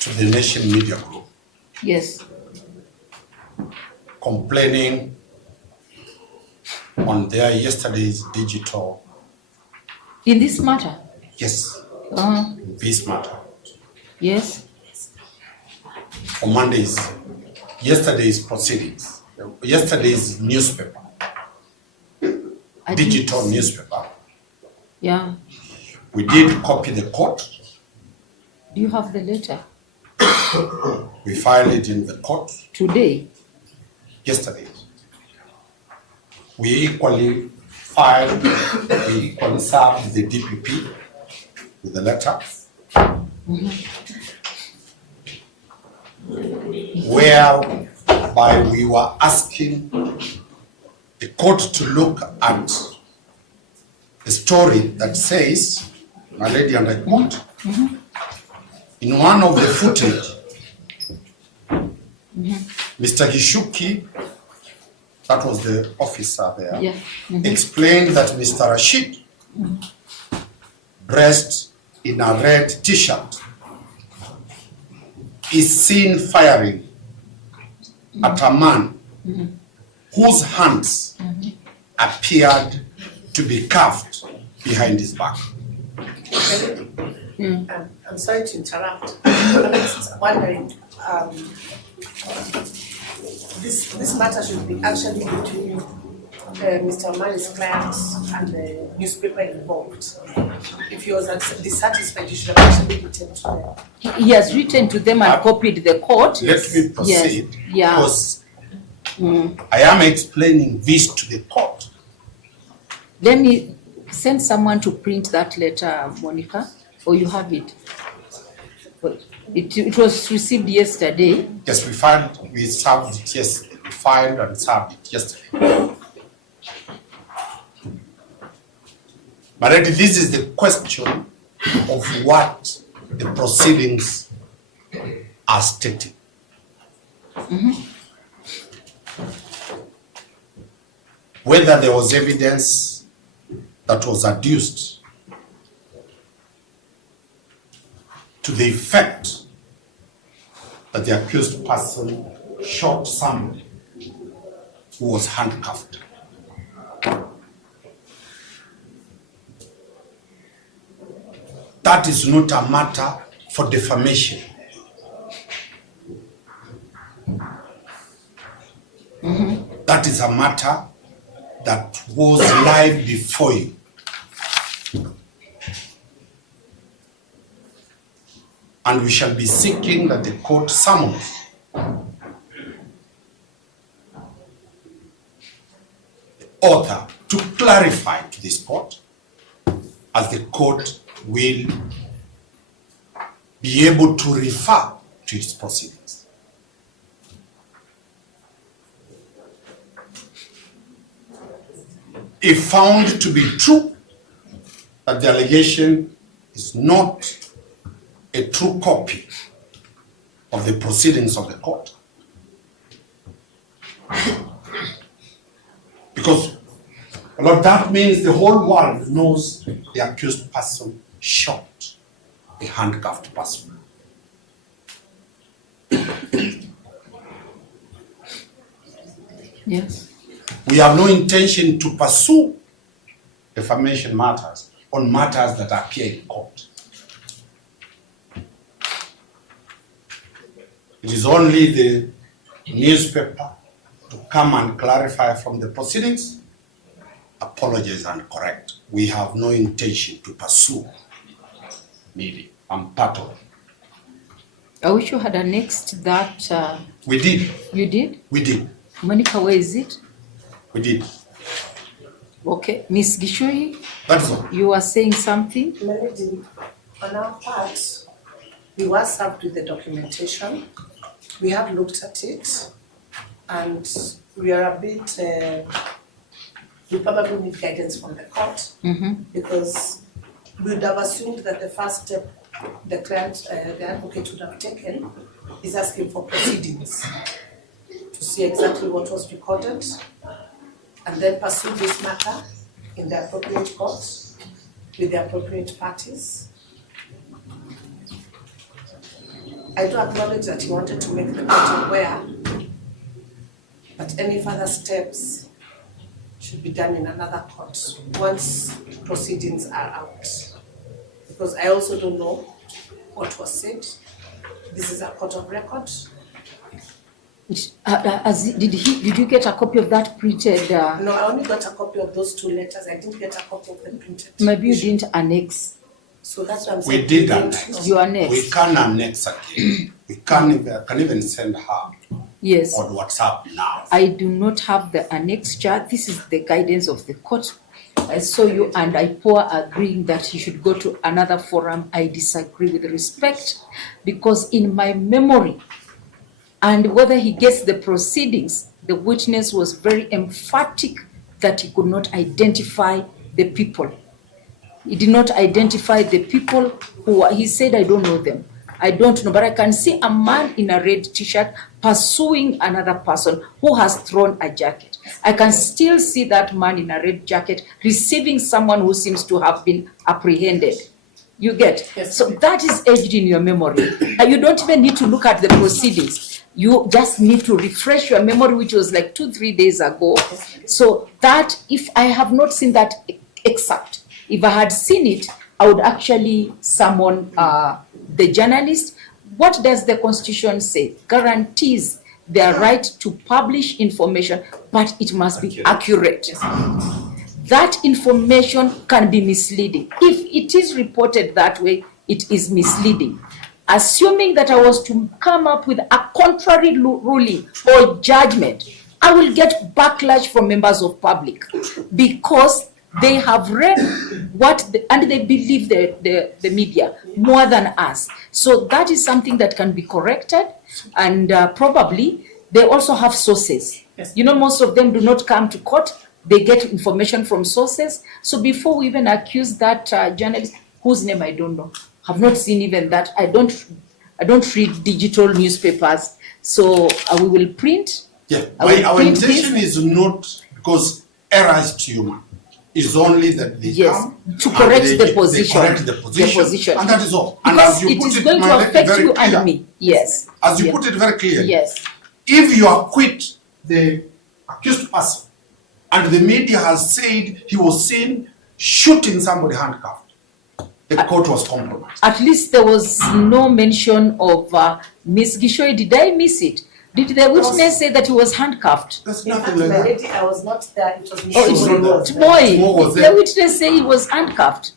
to the Nation Media Group. Yes. Complaining on their yesterday's digital. In this matter? Yes. This matter. Yes. On Mondays, yesterday's proceedings, yesterday's newspaper, digital newspaper. Yeah. We did copy the court. Do you have the letter? We filed it in the court. Today? Yesterday. We equally filed, we equally served the DPP with the letter. Whereby we were asking the court to look at a story that says, my lady, and I quote, in one of the footage, Mr. Gishuki, that was the officer there, explained that Mr. Rashid, dressed in a red t-shirt, is seen firing at a man whose hands appeared to be cuffed behind his back. I'm sorry to interrupt. I'm just wondering, this matter should be actually between Mr. Omari's clients and the newspaper involved. If he was dissatisfied, you should have actually written to them. He has written to them and copied the court. Let me proceed, Yeah. because I am explaining this to the court. Let me send someone to print that letter, Monica, or you have it. It was received yesterday. Yes, we served it yesterday. We filed and served it yesterday. But this is the question of what the proceedings are stating. Whether there was evidence that was adduced to the effect that the accused person shot somebody who was handcuffed. That is not a matter for defamation. That is a matter that was live before you. And we shall be seeking that the court summons the author to clarify to this court, as the court will be able to refer to its proceedings. If found to be true that the allegation is not a true copy of the proceedings of the court, because that means the whole world knows the accused person shot a handcuffed person. Yes. We have no intention to pursue defamation matters on matters that appear in court. It is only the newspaper to come and clarify from the proceedings, apologize and correct. We have no intention to pursue media. I'm part of it. I wish you had annexed that. We did. You did? We did. Monica, where is it? We did. Okay. Miss Gishuri, That's all. you were saying something? Melody, on our part, we were served with the documentation. We have looked at it, and we are a bit, we probably need guidance from the court, because we would have assumed that the first step the client, the advocate would have taken is asking for proceedings to see exactly what was recorded, and then pursue this matter in the appropriate courts with the appropriate parties. I do acknowledge that he wanted to make the court aware, but any further steps should be done in another court once proceedings are out. Because I also don't know what was said. This is a court of record. Did you get a copy of that printed? No, I only got a copy of those 2 letters. I didn't get a copy of the printed. Maybe you didn't annex. So that's what I'm saying. We did annex. You annex. We can annex again. We can even send her Yes. on WhatsApp now. I do not have the annexure. This is the guidance of the court. I saw you and IPOA agreeing that he should go to another forum. I disagree with respect, because in my memory, and whether he gets the proceedings, the witness was very emphatic that he could not identify the people. He did not identify the people he said, I don't know them. I don't know, but I can see a man in a red t-shirt pursuing another person who has thrown a jacket. I can still see that man in a red jacket receiving someone who seems to have been apprehended. You get? Yes. So that is edged in your memory. And you don't even need to look at the proceedings. You just need to refresh your memory, which was like 2-3 days ago. So that, if I have not seen that excerpt, if I had seen it, I would actually summon the journalist. What does the Constitution say? Guarantees their right to publish information, but it must be accurate. That information can be misleading. If it is reported that way, it is misleading. Assuming that I was to come up with a contrary ruling or judgment, I will get backlash from members of public, because they have read and they believe the media more than us. So that is something that can be corrected, and probably they also have sources. Yes. You know, most of them do not come to court. They get information from sources. So before we even accuse that journalist, whose name I don't know, have not seen even that. I don't read digital newspapers. So we will print. Yeah, our intention is not, because error is human. It's only that they come to correct and the position. They correct the position, and that is all. And Because as you it put is it, going my to lady, affect very you clear, and me. Yes. As you Yes. put it very clearly, Yes. if you acquit the accused person and the media has said he was seen shooting somebody handcuffed, the court was compromised. At least there was no mention of Miss Gishoy. Did I miss it? Did the witness say that he was handcuffed? There's In fact, nothing like my that. lady, I was not there. It was Oh, it's Misleading. not Tmoy. was Did there. the witness say he was handcuffed?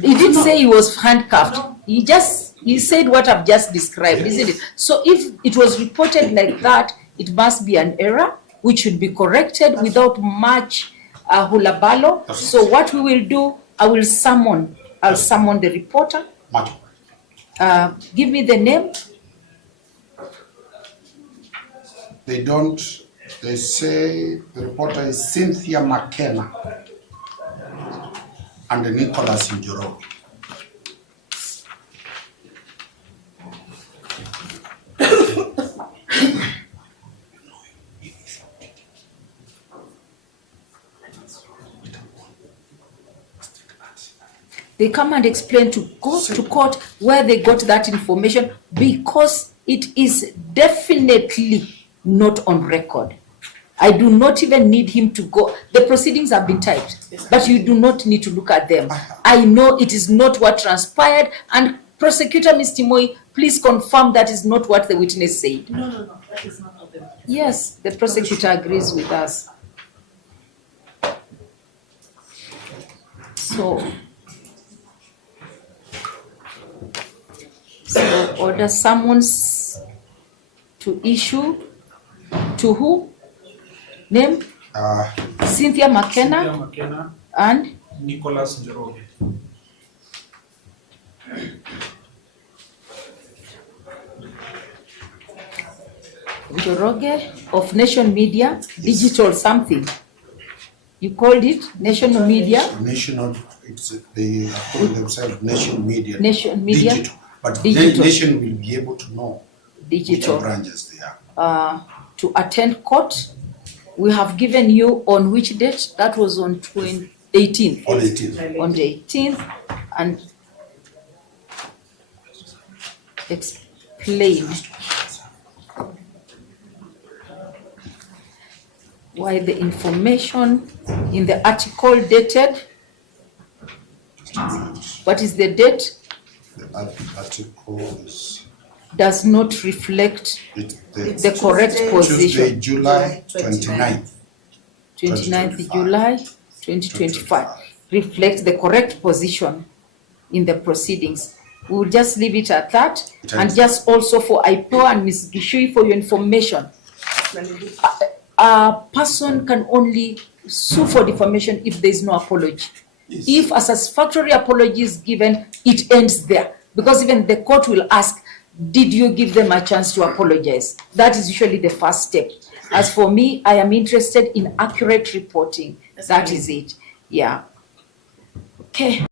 He didn't say he was handcuffed. He said what I've just described, isn't it? So if it was reported like that, it must be an error which should be corrected without much hulabalo. So what we will do, I'll summon the reporter. Much. Give me the name. They say the reporter is Cynthia McKenna and Nicholas Njoroge. They come and explain to go to court where they got that information, because it is definitely not on record. I do not even need him to go. The proceedings have been typed, but you do not need to look at them. I know it is not what transpired, and Prosecutor Mr. Tmoy, please confirm that is not what the witness said. No, that is not what the Yes, the prosecutor agrees with us. So order summons to issue to who? Name? Cynthia McKenna and Nicholas Njoroge. Njoroge of Nation Media, digital something. You called it National Media? National, they call themselves Nation Media. Nation Media? Digital. But Digital. Nation will be able to know Digital. which branches they are. To attend court. We have given you on which date? That was on 18th. On 18th. On the 18th, and explain why the information in the article dated, what is the date, The article is does not reflect the the correct Tuesday, position. Tuesday, July 29th. 29th July 2025, reflect the correct position in the proceedings. We will just leave it at that. And just also for IPO and Ms. Gishui, for your information, a person can only sue for defamation if there is no apology. Yes. If a satisfactory apology is given, it ends there. Because even the court will ask, did you give them a chance to apologize? That is usually the first step. As for me, I am interested in accurate reporting. That is it. Yeah. Okay.